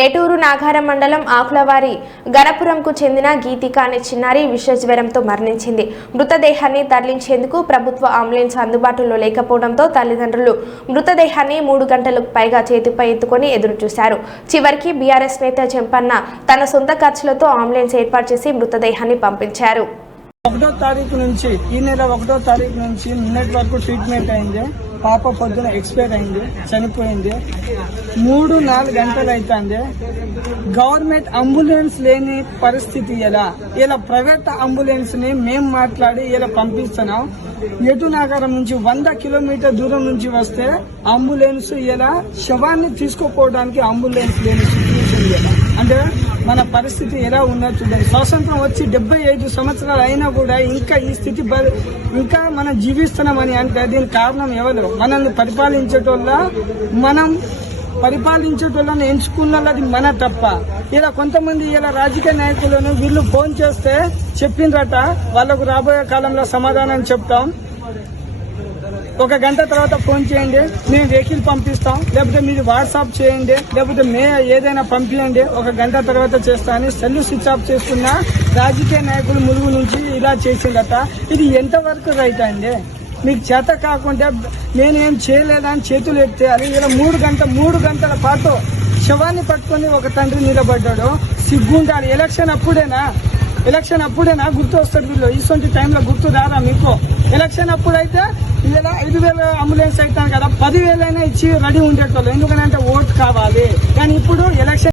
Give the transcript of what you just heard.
ఏటూరు నాగారం మండలం ఆకులవారి గణపురంకు చెందిన గీతిక అనే చిన్నారి విషజ్వరంతో మరణించింది. మృతదేహాన్ని తరలించేందుకు ప్రభుత్వ అంబులెన్స్ అందుబాటులో లేకపోవడంతో తల్లిదండ్రులు మృతదేహాన్ని మూడు గంటలకు పైగా చేతిపై ఎత్తుకొని ఎదురుచూశారు. చివరికి బీఆర్ఎస్ నేత చెంపన్న తన సొంత ఖర్చులతో అంబులెన్స్ ఏర్పాటు చేసి మృతదేహాన్ని పంపించారు. ఒకటో తారీఖు నుంచి ఈ నెల ఒకటో తారీఖు నుంచి నిన్నటి వరకు ట్రీట్మెంట్ అయింది. పాప పొద్దున ఎక్స్పైర్ అయింది చనిపోయింది. మూడు నాలుగు గంటలు అవుతుంది గవర్నమెంట్ అంబులెన్స్ లేని పరిస్థితి ఎలా? ఇలా ప్రైవేట్ అంబులెన్స్ని మేము మాట్లాడి ఇలా పంపిస్తున్నాం. ఎటు నగరం నుంచి వంద కిలోమీటర్ దూరం నుంచి వస్తే అంబులెన్స్ ఇలా శవాన్ని తీసుకోపోవడానికి అంబులెన్స్ లేని సిచ్యువేషన్ అంటే మన పరిస్థితి ఎలా ఉన్నది చూడండి. స్వాతంత్రం వచ్చి డెబ్బై ఐదు సంవత్సరాలు అయినా కూడా ఇంకా ఈ స్థితి బ- ఇంకా మనం జీవిస్తున్నామని అంటే దీనికి కారణం ఎవరు? మనల్ని పరిపాలించేటోళ్ళ మనం పరిపాలించేటోళ్ళని ఎంచుకున్నది మన తప్ప. ఇలా కొంతమంది ఇలా రాజకీయ నాయకులను వీళ్ళు ఫోన్ చేస్తే చెప్పిండ్రట వాళ్ళకు రాబోయే కాలంలో సమాధానం చెప్తాం. ఒక గంట తర్వాత ఫోన్ చేయండి. మేము వెహికల్ పంపిస్తాం. లేకపోతే మీరు వాట్సాప్ చేయండి. లేకపోతే మే ఏదైనా పంపించండి ఒక గంట తర్వాత చేస్తా అని సెల్ స్విచ్ ఆఫ్ చేస్తున్న రాజకీయ నాయకులు ములుగు నుంచి ఇలా చేసిందట. ఇది ఎంతవరకు రైట్ అండి? మీకు చేత కాకుండా నేనేం చేయలేదని చేతులు ఎత్తేయాలి. ఇలా మూడు గంట మూడు గంటల పాటు శవాన్ని పట్టుకొని ఒక తండ్రి నిలబడ్డాడు. సిగ్గుండాలి. ఎలక్షన్ అప్పుడేనా? ఎలక్షన్ అప్పుడేనా గుర్తు వస్తాడు వీళ్ళు ఇటువంటి టైంలో గుర్తు రారా మీకు? ఎలక్షన్ అప్పుడైతే ఇలా ఐదు వేల అంబులెన్స్ అవుతాను కదా. పదివేలైనా ఇచ్చి రెడీ ఉండేటోళ్ళు. ఎందుకంటే ఓట్ కావాలి. కానీ ఇప్పుడు ఎలక్షన్